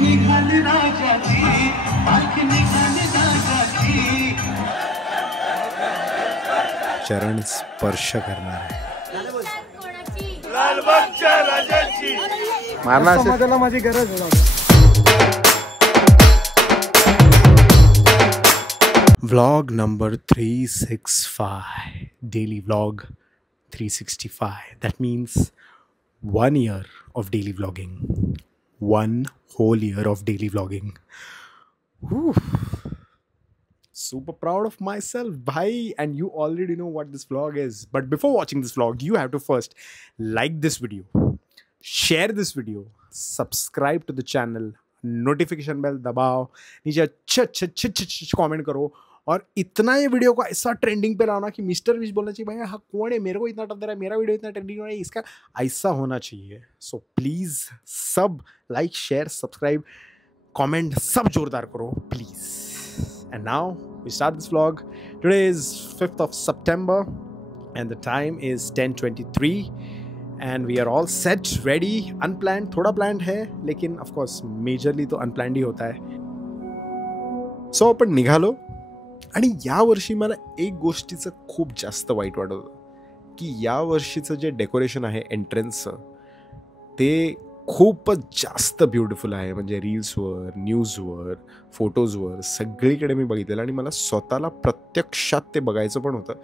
निघाली राजाची, पालखी निघाली राजाची. चरण स्पर्श करणार आहे लालबागच्या राजाची. समाजाला माझी गरज आहे. Vlog number 365, daily vlog 365. That means 1 year of daily vlogging, 1 whole year of daily vlogging. Whew. Super proud of myself, bhai, and you already know what this vlog is. But before watching this vlog, you have to first like this video, share this video, subscribe to the channel, notification bell दबाओ, नीचे अच्छा comment करो और इतना ये video को ऐसा trending पे Lana कि मिस्टर विश बोलना चाहिए भाई हाँ कौन है, मेरे को इतना टफ दे रहा है, मेरा वीडियो इतना ट्रेंडिंग हो रहा है, इसका ऐसा होना चाहिए. सो प्लीज़ सब लाइक शेयर सब्सक्राइब कमेंट सब जोरदार करो please. And now we start this vlog. Today is 5th of September and the time is 10:23 and we are all set ready. Unplanned थोड़ा planned है लेकिन of course majorly तो unplanned ही होता है. So आपण निघालो आणि यावर्षी मला एक गोष्टीचं खूप जास्त वाईट वाटत होतं की यावर्षीचं जे डेकोरेशन आहे एंट्रन्सचं ते खूपच जास्त ब्युटिफुल आहे. म्हणजे रील्सवर न्यूजवर फोटोजवर सगळीकडे मी बघितलेलं आणि मला स्वतःला प्रत्यक्षात ते बघायचं पण होतं,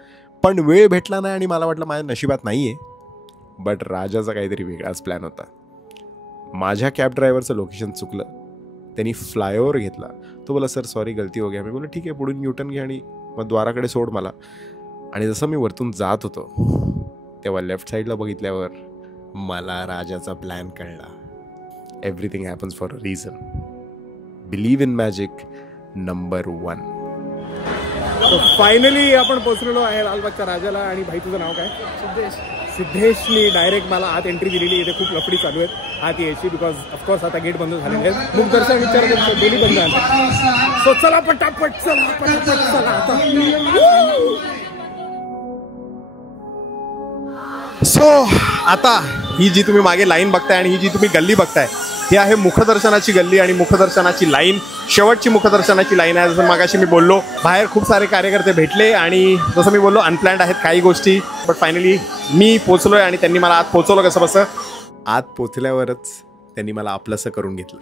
पण वेळ भेटला नाही आणि मला वाटलं माझ्या नशिबात नाही आहे. बट राजाचा काहीतरी वेगळाच प्लॅन होता. माझ्या कॅब ड्रायव्हरचं लोकेशन चुकलं, त्यांनी फ्लायओव्हर घेतला. तो बोला सर सॉरी गलती हो गया. मी बोला ठीक आहे पुढून न्यूटन घे आणि मग द्वाराकडे सोड मला. आणि जसं मी वरतून जात होतो तेव्हा लेफ्ट साईडला बघितल्यावर मला राजाचा प्लॅन कळला. Everything happens for a reason. Believe in magic number 1. Finally आपण पोहोचलेलो आहे लालबागच्या राजाला. आणि भाई तुझं नाव काय? सिद्धेशनी डायरेक्ट मला आत एंट्री दिलेली. इथे खूप लफडी चालू आहेत आत यायची बिकॉज ऑफकोर्स आता गेट बंद झालेले आहेत. मुखदर्शन विचार दोन्ही बंद झाले. सो चला पटापट चला आता. सो आता ही जी तुम्ही मागे लाईन बघताय आणि ही जी तुम्ही गल्ली बघताय ही आहे मुखदर्शनाची गल्ली आणि मुखदर्शनाची लाईन शेवटची मुखदर्शनाची लाईन आहे. जसं मागाशी मी बोललो बाहेर खूप सारे कार्यकर्ते भेटले आणि जसं मी बोललो अनप्लॅन्ड आहेत काही गोष्टी. बट फायनली मी पोचलोय आणि त्यांनी मला आत पोचवलं. कसं बसं आत पोचल्यावरच त्यांनी मला आपलंसं करून घेतलं.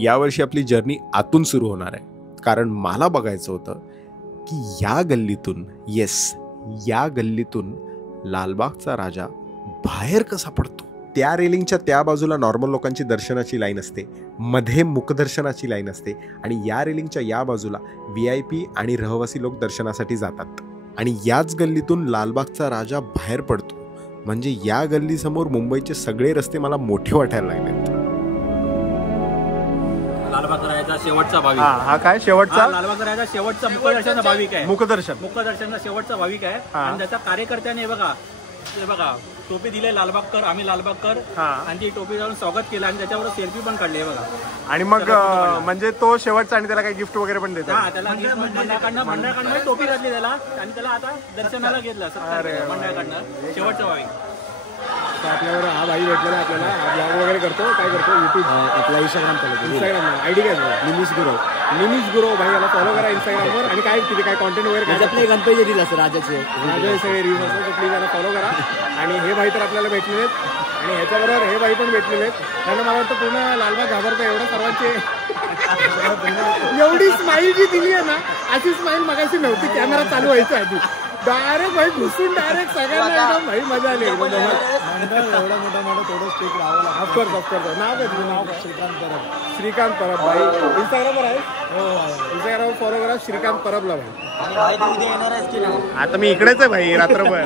यावर्षी आपली जर्नी आतून सुरू होणार आहे कारण मला बघायचं होतं की या गल्लीतून या गल्लीतून लालबागचा राजा बाहेर कसा पडतो. त्या रेलिंगच्या त्या बाजूला नॉर्मल लोकांची दर्शनाची लाईन असते, मध्ये मुखदर्शनाची लाईन असते आणि या रेलिंगच्या या बाजूला VIP आणि रहिवासी लोक दर्शनासाठी जातात. आणि याच गल्लीतून लालबागचा राजा बाहेर पडतो. म्हणजे या गल्लीसमोर मुंबईचे सगळे रस्ते मला मोठे वाटायला लागलेत. लालबागचा राजाचा शेवटचा भाविक. हा काय शेवटचा? लालबागचा राजा शेवटचा मुखदर्शनाचा भाविक आहे. मुखदर्शनाचा शेवटचा भाविक आहे. आणि त्याच्या कार्यकर्त्याने बघा टोपी दिले लालबागकर, आम्ही लालबागकर, आणि ती टोपी जाऊन स्वागत केलं आणि त्याच्यावर सेल्फी पण काढली बघा. आणि मग म्हणजे तो शेवटचा आणि त्याला काही गिफ्ट वगैरे पण देतात. हा त्याला मंडळाकडनं टोपी घातली त्याला आणि त्याला आता दर्शनाला घेतलं मंडळाकडनं शेवटचा भाविक. आपल्यावर हा भाई भेटलेला आपल्याला ब्लॉग वगैरे करतो. काय करतो? युट्यूब आपला इंस्टाग्राम आयडी काय निमिष गुरव भाई याला फॉलो करा इंस्टाग्रामवर. आणि काय तिथे काय कॉन्टेंट वगैरे आपले गणपती येतील असं राजाचे सगळे रील्स असतात प्लीज याला फॉलो करा. आणि हे भाई तर आपल्याला भेटलेले आहेत आणि ह्याच्याबरोबर हे भाई पण भेटलेले आहेत. त्यांना मला वाटतं पूर्ण लालबाग घाबरतं एवढं सर्वांचे. एवढी स्माईल जी दिली आहे ना अशी स्माईल मगाशी नव्हती. कॅमेरा चालू व्हायचा आधी डायरेक्ट भाई घुसून डायरेक्ट सगळ्यांना एकदम भाई मजा आली. एवढा मोठा थोडं स्ट्रिक्ट राहावं लागतं. ऑफकोर्स. नाव काय तुझं? नाव श्रीकांत परब भाई. इंस्टाग्रामवर आहे? इंस्टाग्रामवर फॉलो करा श्रीकांत परबला भाई. आता मी इकडेच आहे भाई रात्रभर.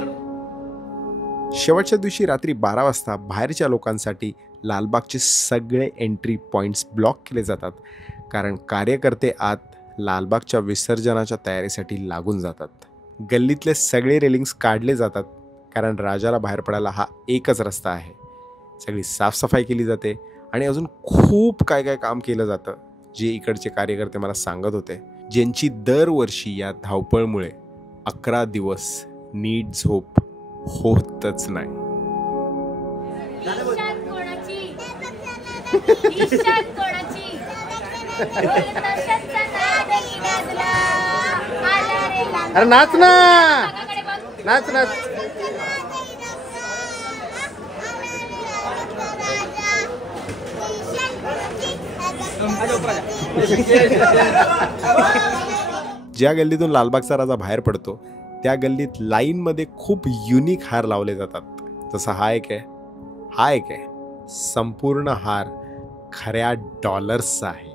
शेवटच्या दिवशी रात्री 12 वाजता बाहेरच्या लोकांसाठी लालबागचे सगळे एंट्री पॉईंट्स ब्लॉक केले जातात कारण कार्यकर्ते आत लालबागच्या विसर्जनाच्या तयारीसाठी लागून जातात. गल्लीतले सगळे रेलिंग्स काढले जातात कारण राजाला बाहेर पडायला हा एकच रस्ता आहे. सगळी साफसफाई केली जाते आणि अजून खूप काय काय काम केलं जातं जे इकडचे कार्यकर्ते मला सांगत होते, ज्यांची दरवर्षी या धावपळमुळे 11 दिवस नीट झोप होतच नाही. अरे नाच ना, नाच नाच. ज्या गल्लीतून लालबागचा राजा बाहेर पडतो त्या गल्लीत लाईनमध्ये खूप युनिक हार लावले जातात. जसा हा एक आहे, हा एक आहे. संपूर्ण हार खऱ्या डॉलर्सचा आहे.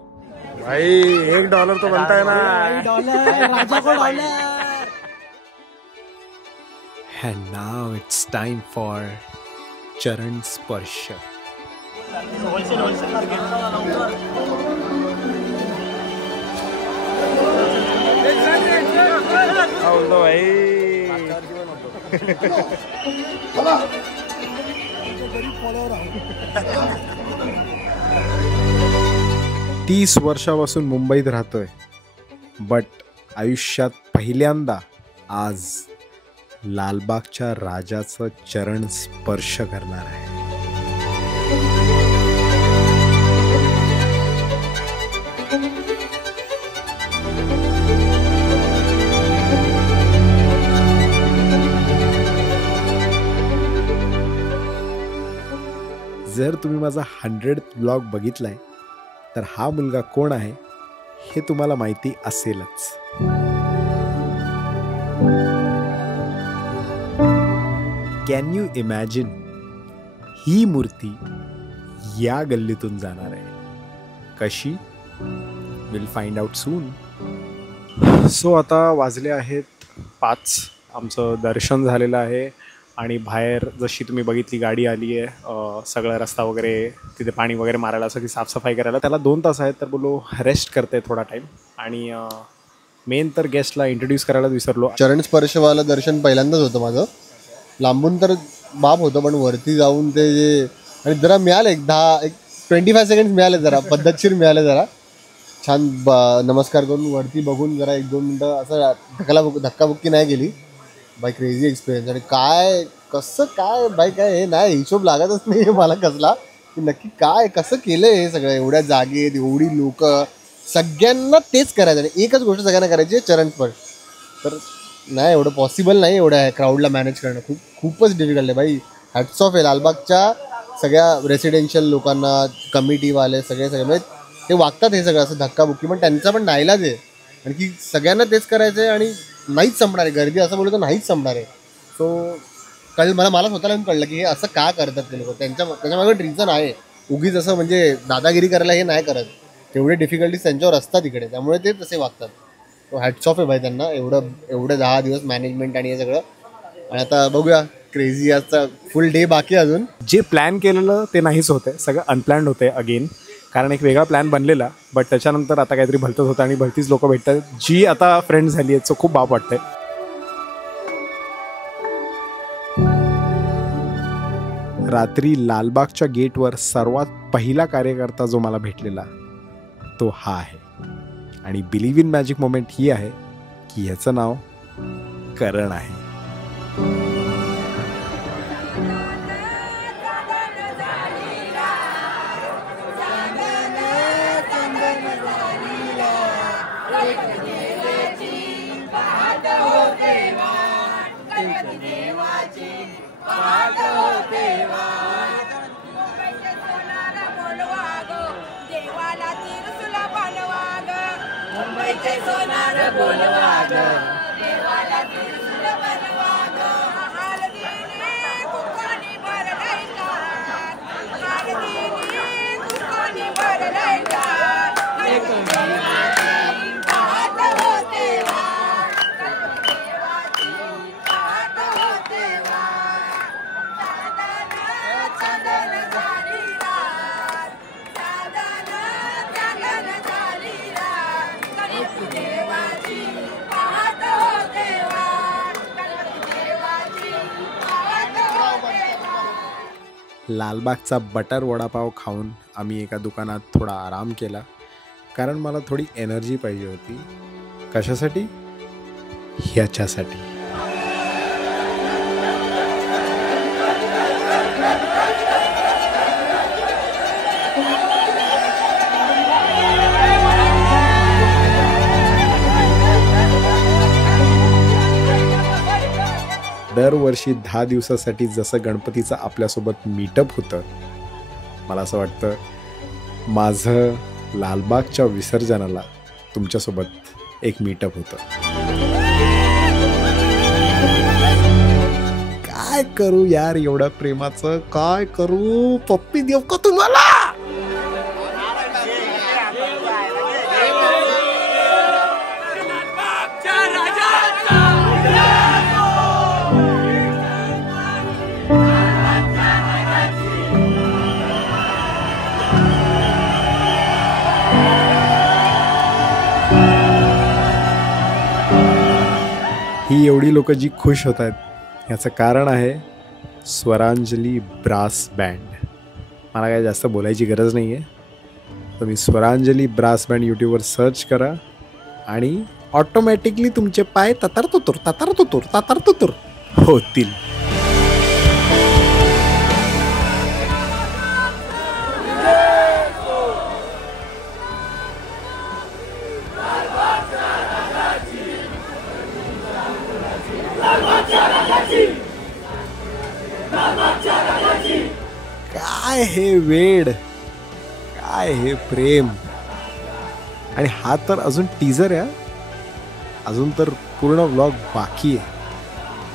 भाई $1 तो बनता है ना. And now it's time for चरण स्पर्श. Wholesale market. भाई 30 वर्षापासून मुंबईत राहतोय, बट आयुष्यात पहिल्यांदा आज लालबागच्या राजाचं चरण स्पर्श करणार आहे. जर तुम्ही माझा 100th ब्लॉग बघितलाय तर हा मुलगा कोण आहे हे तुम्हाला माहिती असेलच. कॅन यू इमॅजिन, ही मूर्ती या गल्लीतून जाणार आहे. कशी? Will find out soon. So आता वाजले आहेत 5. आमचं दर्शन झालेलं आहे आणि बाहेर जशी तुम्ही बघितली गाडी आली आहे. सगळा रस्ता वगैरे तिथे पाणी वगैरे मारायला, सगळी साफसफाई करायला त्याला 2 तास आहेत. तर बोलो रेस्ट करते थोडा टाईम. आणि मेन तर गेस्टला इंट्रोड्यूस करायला विसरलो. चरण स्पर्शवालं दर्शन पहिल्यांदाच होतं माझं. लांबून तर बाप होतं, पण वरती जाऊन ते जे आणि जरा मिळालं एक 25 सेकंड्स मिळाले, जरा पद्धतशीर मिळाले. जरा छान नमस्कार करून वरती बघून जरा 1-2 मिनटं असं धक्काबुक्की नाही गेली. Bye crazy experience. आणि काय कसं काय बाय काय हे नाही हिशोब लागतच नाही मला कसला, की नक्की काय कसं केलं हे सगळं. एवढ्या जागेत एवढी लोक, सगळ्यांना तेच करायचं आणि एकच गोष्ट सगळ्यांना करायची आहे, चरण स्पर्श. तर नाही एवढं पॉसिबल नाही एवढ्या क्राऊडला मॅनेज करणं. खूपच डिफिकल्ट आहे भाई. हॅट्स ऑफ आहे लालबागच्या सगळ्या रेसिडेन्शियल लोकांना, कमिटीवाले सगळे म्हणजे ते वागतात हे सगळं असं धक्काबुक्की, पण त्यांचा पण नाईलाज आहे. आणखी सगळ्यांना तेच करायचं आहे आणि नाहीच संपणार आहे. गर्दी असं बोलतो नाहीच संपणार आहे. सो मला स्वतःला कळलं की हे असं का करतात ते लोक. त्याच्यामागे रिझन आहे. उगीच असं म्हणजे दादागिरी करायला हे नाही करत. तेवढे डिफिकल्टीज त्यांच्यावर असतात इकडे, त्यामुळे ते तसे वागतात. तो हॅट्स ऑफ आहे भाई त्यांना. एवढं 10 दिवस मॅनेजमेंट आणि हे सगळं. आणि आता बघूया क्रेझी आजचा फुल डे बाकी अजून. जे प्लॅन केलेलं ते नाहीच होते, सगळं अनप्लॅन्ड होते अगेन. कारण एक वेगळा प्लॅन बनलेला, बट त्याच्यानंतर आता काहीतरी भलतंच होतं आणि भलतीच लोकं भेटतात जी आता फ्रेंड झाली आहेत. सो खूप बाप वाटतंय. रात्री लालबागच्या गेटवर सर्वात पहिला कार्यकर्ता जो मला भेटलेला तो हा आहे. आणि बिलीव्ह इन मॅजिक मोमेंट ही आहे की ह्याचं नाव करण आहे. लालबागचा बटर वडापाव खाऊन आम्ही एका दुकानात थोडा आराम केला, कारण मला थोडी एनर्जी पाहिजे होती. कशासाठी? ह्याच्यासाठी. दरवर्षी 10 दिवसासाठी जसं गणपतीचं आपल्यासोबत मीटअप होतं, मला असं वाटतं माझं लालबागच्या विसर्जनाला तुमच्यासोबत एक मीटअप होतं. काय करू यार एवढ्या प्रेमाचं, काय करू? पप्पी देऊ का तुम्हाला? ही एवढी लोक जी खुश होत आहेत याचं कारण आहे स्वरांजली ब्रास बँड. मला काय जास्त बोलायची गरज नाही आहे. तुम्ही स्वरांजली ब्रास बँड यूट्यूबवर सर्च करा आणि ऑटोमॅटिकली तुमचे पाय ततार होतील. काय हे वेड, काय हे प्रेम. आणि हा तर अजून टीजर आहे, अजून तर पूर्ण व्लॉग बाकी आहे.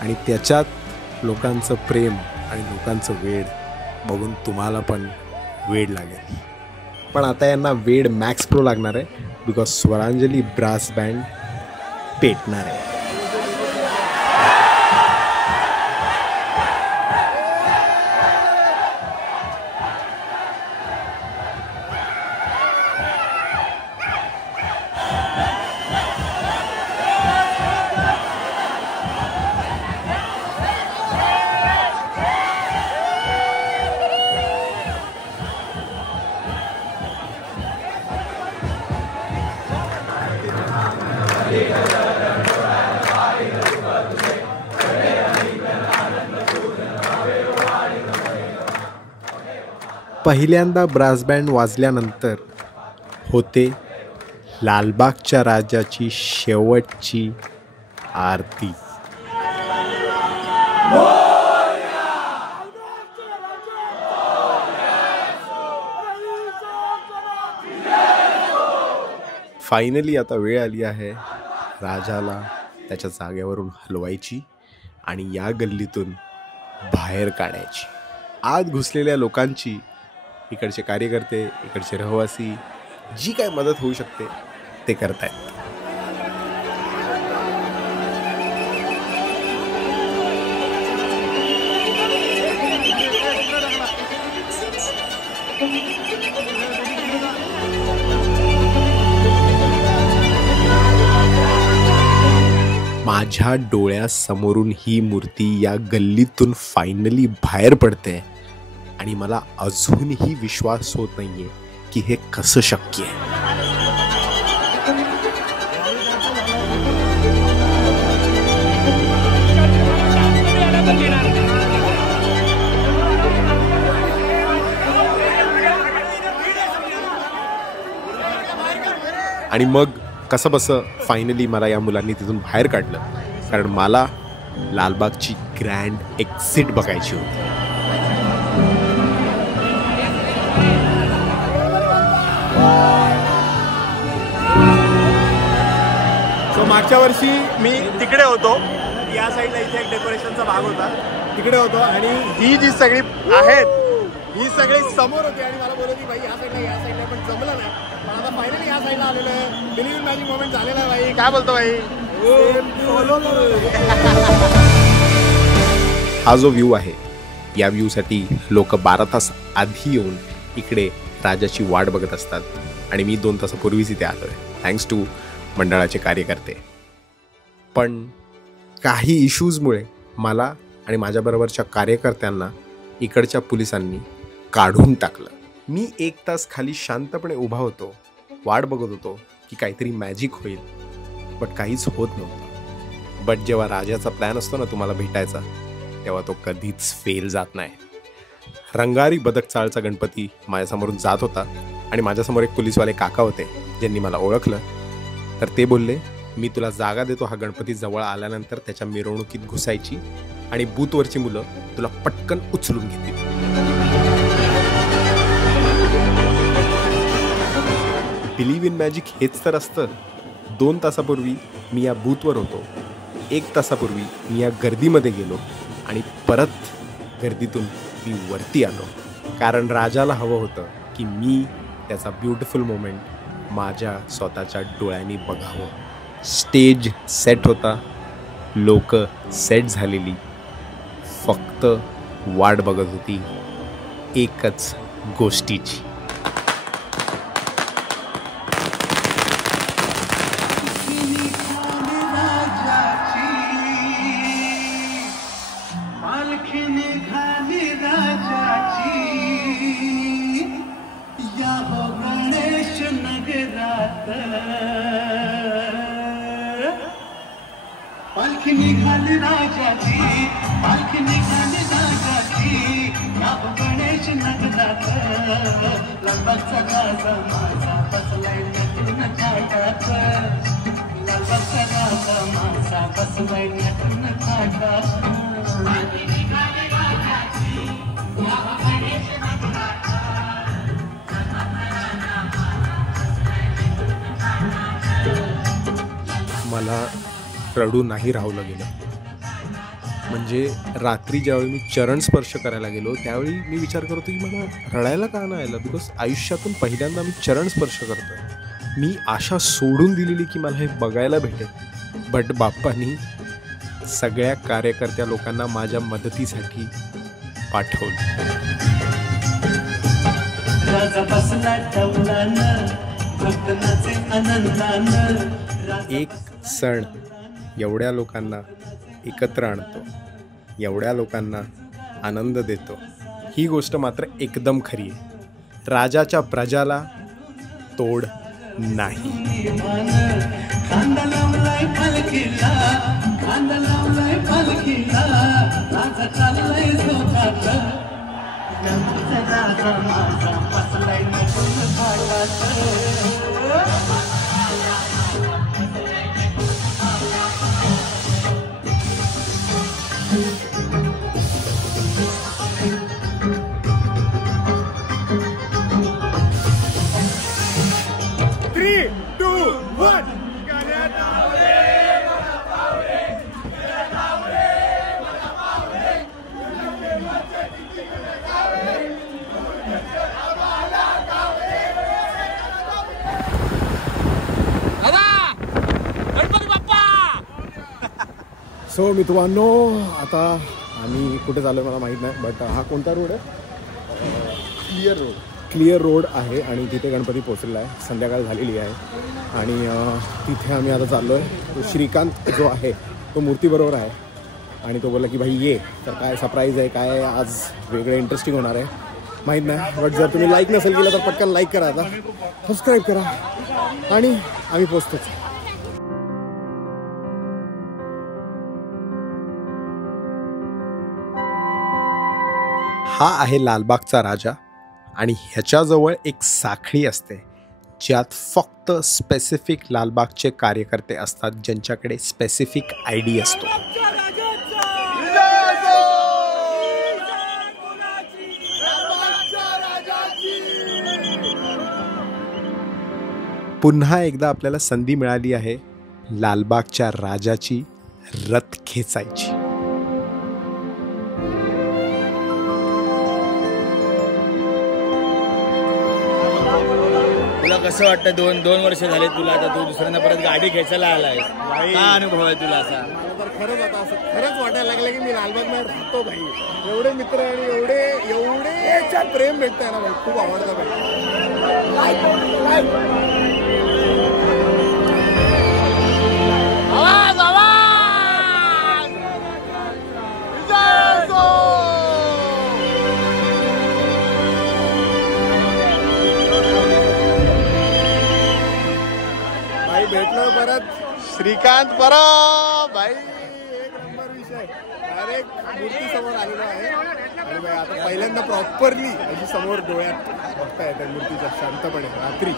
आणि त्याच्यात लोकांचं प्रेम आणि लोकांचं वेड बघून तुम्हाला पण वेड लागेल. पण आता यांना वेड मॅक्स प्रो लागणार आहे, बिकॉज स्वरांजली ब्रास बँड पेटणार आहे. पहिल्यांदा ब्रास बँड वाजल्यानंतर होते लालबागच्या राजाची शेवटची आरती. फायनली आता वेळ आली आहे राजाला त्याच्या जागेवरून हलवायची आणि या गल्लीतून बाहेर काढायची. आत घुसलेल्या लोकांची, इकडचे कार्यकर्ते, इकडचे रहिवासी, जी काय मदत होऊ शकते ते करतायत. माझ्या डोळ्यासमोरून ही मूर्ती या गल्लीतून फायनली बाहेर पडते आणि मला अजूनही विश्वास होत नाहीये की हे कसं शक्य आहे. आणि मग कसं बसं फायनली मला या मुलांनी तिथून बाहेर काढलं, कारण मला लालबागची ग्रँड एक्झिट बघायची होती. सो मागच्या वर्षी मी तिकडे होतो, या साईडला इथे एक डेकोरेशनचा भाग होता, तिकडे होतो आणि ही जी सगळी आहेत ही सगळी समोर होती आणि मला बोलत की भाई या साईडला पण जमलं नाही. पण आता फायनली या साईडला आलेलं आहे. बिलीव्ह मॅजिक मोमेंट झालेला आहे भाई. काय बोलतो भाई? हा जो व्ह्यू आहे या व्ह्यूसाठी लोक 12 तास आधी येऊन इकडे राजाची वाट बघत असतात आणि मी 2 तासापूर्वीच इथे आलोय थँक्स टू मंडळाचे कार्यकर्ते. पण काही इश्यूजमुळे मला आणि माझ्याबरोबरच्या कार्यकर्त्यांना इकडच्या पोलिसांनी काढून टाकलं. मी 1 तास खाली शांतपणे उभा होतो, वाट बघत होतो की काहीतरी मॅजिक होईल, बट काहीच होत नव्हतं. बट जेव्हा राजाचा प्लॅन असतो ना तुम्हाला भेटायचा, तेव्हा तो कधीच फेल जात नाही. रंगारी बदक चाळचा गणपती माझ्यासमोरून जात होता आणि माझ्यासमोर एक पोलीसवाले काका होते ज्यांनी मला ओळखलं. तर ते बोलले मी तुला जागा देतो हा गणपती जवळ आल्यानंतर त्याच्या मिरवणुकीत घुसायची आणि बूथवरची मुलं तुला पटकन उचलून घेतील. बिलीव्ह इन मॅजिक हेच तर असतं. 2 तासापूर्वी मी या बूथवर होतो, 1 तासापूर्वी मी या गर्दीमध्ये गेलो आणि परत गर्दीतून मी वरती आलो, कारण राजाला हवं होतं की मी त्याचा ब्युटिफुल मोमेंट माझ्या स्वतःच्या डोळ्यांनी बघावं. स्टेज सेट होता, लोक सेट झालेली, फक्त वाट बघत होती एकच गोष्टीची. पालखी निघाली राजाची, पालखी निघाली राजाची, या गणेश नगरात लालबागचा राजा माझा बसलाय नटून थाटात, लालबागचा राजा माझा बसलाय नटून थाटात. पालखी निघाली राजाची, या गणेश नगरात मला रडू नाही राहवलं गेलं. म्हणजे रात्री ज्यावेळी मी चरण स्पर्श करायला गेलो त्यावेळी मी विचार करतो की मला रडायला का नाही आलं, बिकॉज आयुष्यातून पहिल्यांदा मी चरण स्पर्श करतोय. मी आशा सोडून दिलेली की मला हे बघायला भेटेल, बट बाप्पांनी सगळ्या कार्यकर्त्या लोकांना माझ्या मदतीसाठी पाठवलं. राजा बसला टवलानं, भक्त नाचे आनंदानं. एक सण एवढ्या लोकांना एकत्र आणतो, एवढ्या लोकांना आनंद देतो, ही गोष्ट मात्र एकदम खरी आहे. राजाच्या प्रजाला तोड नाही. कांदा लावलाय पालखीला, कांदा लावलाय पालखीला, राजा चाललाय जोरात, गणपतीचा राजा माझा बसलाय नटून थाटात. सो मित्रांनो, आता आम्ही कुठे चाललो मला माहीत नाही, बट हा कोणता रोड आहे? क्लिअर रोड आहे आणि तिथे गणपती पोचलेला आहे. संध्याकाळ झालेली आहे आणि तिथे आम्ही आता चाललो आहे. तो श्रीकांत जो आहे तो मूर्तीबरोबर आहे आणि तो बोलला की भाई ये, तर काय सरप्राईज आहे, काय आज वेगळं इंटरेस्टिंग होणार आहे माहीत नाही. बट जर तुम्ही लाईक नसेल केलं तर पटकन लाईक करा, आता सबस्क्राईब करा आणि आम्ही पोचतोच. हा आहे लालबागचा राजा आणि ह्याच्याजवळ एक साखळी असते ज्यात फक्त स्पेसिफिक लालबागचे कार्यकर्ते असतात, ज्यांच्याकडे स्पेसिफिक ID असतो. पुन्हा एकदा आपल्याला संधी मिळाली आहे लालबागच्या राजाची रथ खेचायची. तुला कसं वाटतं? दोन वर्ष झाले तुला, आता तू दुसऱ्यांदा परत गाडी खेचायला आलाय, काय अनुभव आहे तुला असा? मला तर खरंच आता असं खरंच वाटायला लागलं की मी लालबागमध्ये राहतो भाई. एवढे मित्र आणि एवढे प्रेम भेटतंय ना भाई, खूप आवडतं भाई. भेटलो परत श्रीकांत परब भाई, एक नंबर विषय. डायरेक्ट मूर्ती समोर आलेलो आहे आणि भाई आता पहिल्यांदा प्रॉपरली अशी समोर डोळ्यात बघता येतात मूर्तीच्या शांतपणे रात्री.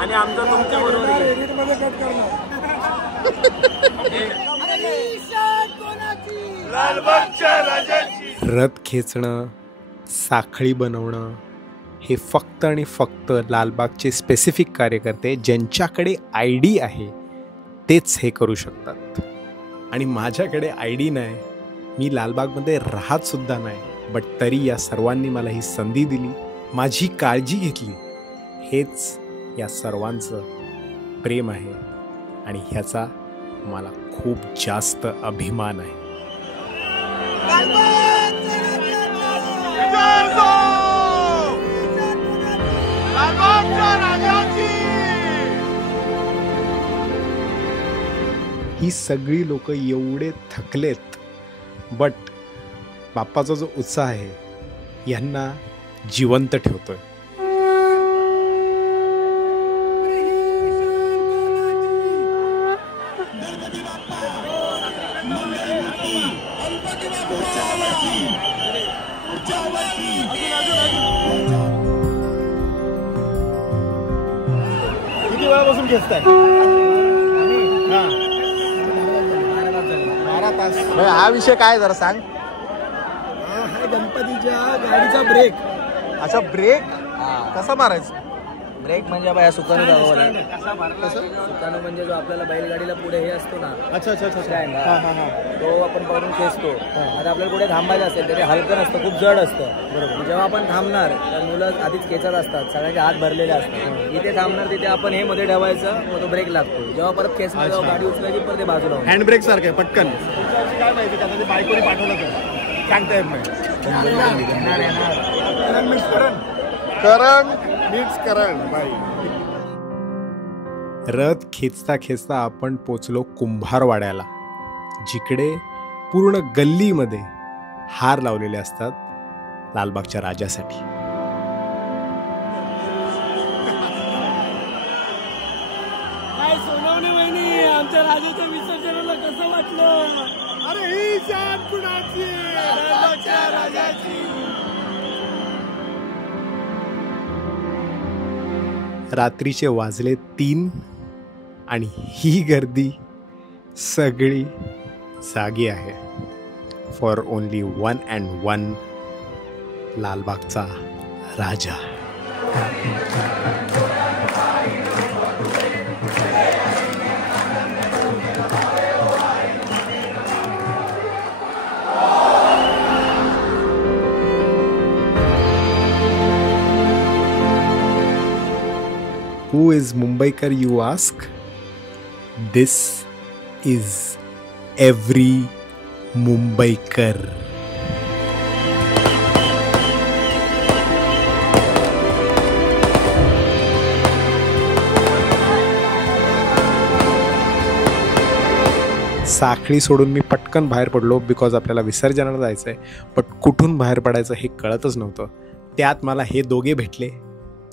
आणि आमचं तुमच्या बरोबर रथ खेचणं, साखळी बनवणं हे फक्त आणि फक्त लालबागचे स्पेसिफिक कार्यकर्ते ज्यांच्याकडे ID आहे तेच हे करू शकतात. आणि माझ्याकडे ID नाही, मी लालबागमध्ये राहतसुद्धा नाही, बट तरी या सर्वांनी मला ही संधी दिली, माझी काळजी घेतली. हेच या सर्वांचं प्रेम आहे आणि ह्याचा मला खूप जास्त अभिमान आहे. ही सगळी लोक एवढे थकलेत, बट बाप्पाचा जो उत्साह आहे यांना जिवंत ठेवतोय. किती वेळापासून घेताय? 12 तास. हा विषय काय जरा सांग. हा गणपतीच्या गाडीचा ब्रेक. अच्छा, ब्रेक कसा मारायचा? ब्रेक म्हणजे बाया सुकाणू दाखवला. सुकाणू म्हणजे जो आपल्याला बैलगाडीला पुढे हे असतो ना, अच्छा अच्छा अच्छा. स्टँड, तो आपण पकडून खेचतो. आता आपल्याला पुढे थांबायचं असेल तर ते हलकं नसतं, खूप जड असतं. बरोबर. जेव्हा आपण थांबणार तर मुलं आधीच खेचत असतात, सगळ्यांचे हात भरलेले असतात. इथे थांबणार तिथे आपण हे मध्ये ठेवायचं, मग तो ब्रेक लागतो. जेव्हा परत खेचणार तेव्हा गाडी उचलायची, परत ते बाजूला. हँड ब्रेक सारखं आहे, पटकन. काय माहिती का ते बायकोने पाठवलं तर सांगता येत नाही. करण मीट्स करण बाई. रथ खेचता खेचता आपण पोचलो कुंभारवाड्याला, जिकडे पूर्ण गल्लीमध्ये हार लावलेले असतात लालबागच्या राजासाठी. काय सोनवणे वहिनी, आमच्या राजाच्या विसर्जनाला कसं वाटलं? अरे ही शान कुणाची? लालबागच्या राजाची. रात्रीचे वाजले 3 आणि ही गर्दी सगळी जागी आहे. फॉर ओनली 1 and 1 लालबागचा राजा. Who is Mumbaikar, you ask? This is every Mumbaikar. साखळी सोडून मी पटकन बाहेर पडलो, बिकॉज आपल्याला विसर्जनाला जायचं आहे. बट कुठून बाहेर पडायचं हे कळतच नव्हतं. त्यात मला हे दोघे भेटले,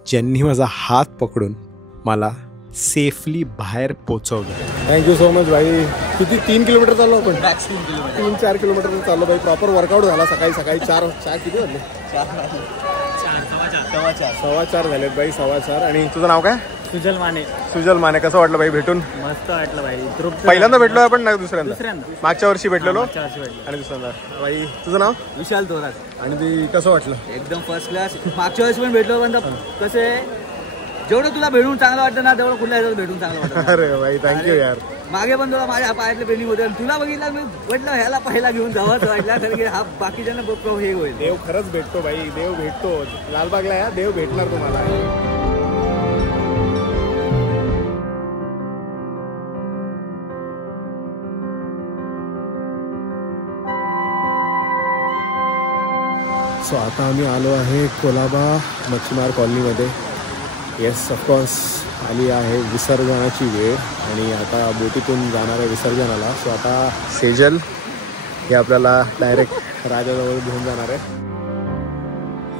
ज्यांनी माझा हात पकडून मला सेफली बाहेर पोचवलं. थँक्यू सो मच भाई. किती 3 किलोमीटर चाललो आपण? 3-4 किलोमीटर चाललो भाई. प्रॉपर वर्कआउट झाला. सकाळी 4 किती वाजले? 4:15 झालेत भाई. 4:15. आणि तुझं नाव काय? सुजल माने. सुजल माने. कसं वाटलं भाई भेटून? मस्त वाटलं भाई. पहिल्यांदा भेटलो आपण ना? दुसऱ्यांदा. मागच्या वर्षी भेटलेलो भेटलो. आणि दुसऱ्यांदा. भाई तुझं नाव? विशाल थोरात. आणि ती कसं वाटलं? एकदम फर्स्ट क्लास. मागच्या वेळेस पण भेटलो, पण कसं आहे, जेवढं तुला भेटून चांगलं वाटतं ना, तेवढं कुठल्या ह्याच्यात भेटून चांगलं वाटतं. अरे भाई थँक्यू यार. मागे पण तुला माझ्या पायातले पेनिंग होते, तुला बघितलं मी म्हटलं ह्याला पहिला घेऊन जावंच वाटलं, कारण की हा बाकीच्यांना हे होईल. देव खरंच भेटतो भाई. देव भेटतो लालबागला. या देव भेटणार तुम्हाला. सो आता आम्ही आलो आहे कोलाबा मच्छीमार कॉलनीमध्ये. येस ऑफकोर्स आली आहे विसर्जनाची वेळ आणि आता बोटीतून जाणार आहे विसर्जनाला. सो आता सेजल हे आपल्याला डायरेक्ट राजाजवळ घेऊन जाणार आहे.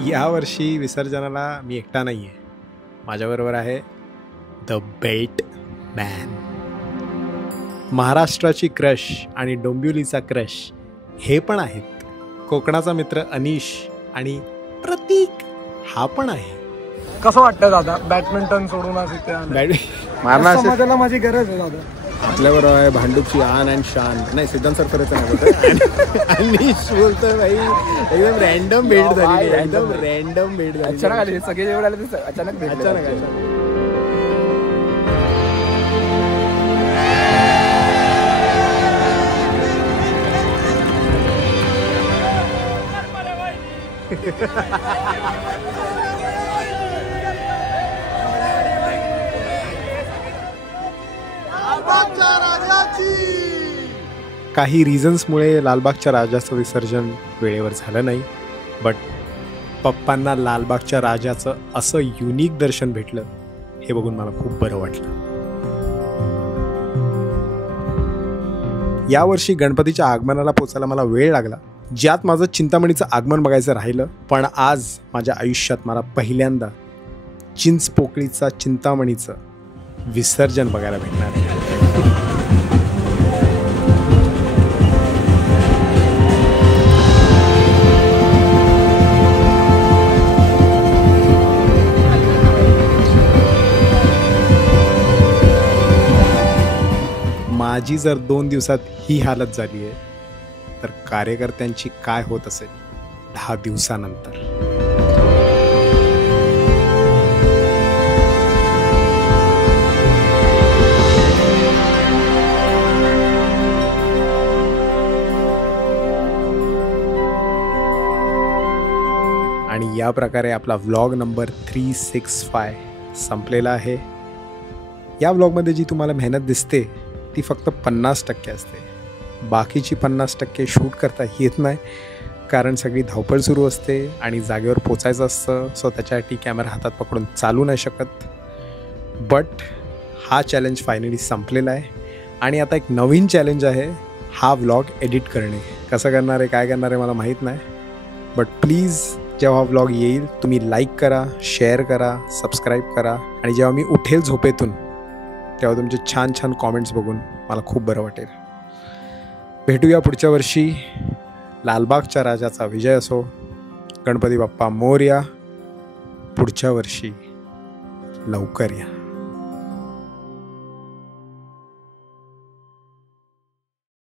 यावर्षी विसर्जनाला मी एकटा नाही आहे, माझ्याबरोबर आहे द बेट मॅन. महाराष्ट्राची क्रश आणि डोंबिवलीचा क्रश हे पण आहेत. कोकणाचा मित्र अनिश आणि प्रतीक हा पण आहे. कसं वाटतं दादा बॅडमिंटन सोडून आज इथे आलं? मारणार असेल समाजाला माझी गरज आहे दादा. आपल्याबरोबर आहे भांडूपची आन अँड शान. नाही सिद्धांत सर खरंच नाही बोलतोय. आणि बोलतोय भाई एकदम रॅन्डम भेट झाली. एकदम रॅन्डम भेट झाली. अचानक आले सगळे जेवढे आले ते अचानक भेटले. अचानक काही रिझन्समुळे लालबागच्या राजाचं विसर्जन वेळेवर झालं नाही. बट पप्पांना लालबागच्या राजाचं असं युनिक दर्शन भेटलं हे बघून मला खूप बरं वाटलं. यावर्षी गणपतीच्या आगमनाला पोचायला मला वेळ लागला, ज्यात माझं चिंतामणीचं आगमन बघायचं राहिलं. पण आज माझ्या आयुष्यात मला पहिल्यांदा चिंचपोकळीचा चिंतामणीचं विसर्जन बघायला भेटणार आहे. माझी जर 2 दिवसात ही हालत झाली आहे तर कार्यकर्त्यांची काय होत असेल 10 दिवसानंतर. आणि या प्रकारे आपला व्लॉग नंबर 365 संपलेला आहे. या व्लॉगमध्ये जी तुम्हाला मेहनत दिसते ती फक्त 50% असते. बाकीची 50% शूट करता येत नाही, कारण सगळी धावपळ सुरू असते आणि जागेवर पोचायचं असतं. सो त्याच्यासाठी कॅमेरा हातात पकडून चालू नाही शकत. बट हा चॅलेंज फायनली संपलेला आहे आणि आता एक नवीन चॅलेंज आहे, हा व्लॉग एडिट करणे. कसं करणार आहे, काय करणार आहे मला माहीत नाही. बट प्लीज जेव्हा व्लॉग येईल तुम्ही लाईक करा, शेअर करा, सबस्क्राईब करा. आणि जेव्हा मी उठेल झोपेतून तेव्हा तुमचे छान छान कॉमेंट्स बघून मला खूप बरं वाटेल. भेटूया पुढच्या वर्षी. लालबागच्या राजाचा विजय असो. गणपती बाप्पा मोरया. पुढच्या वर्षी लवकर या.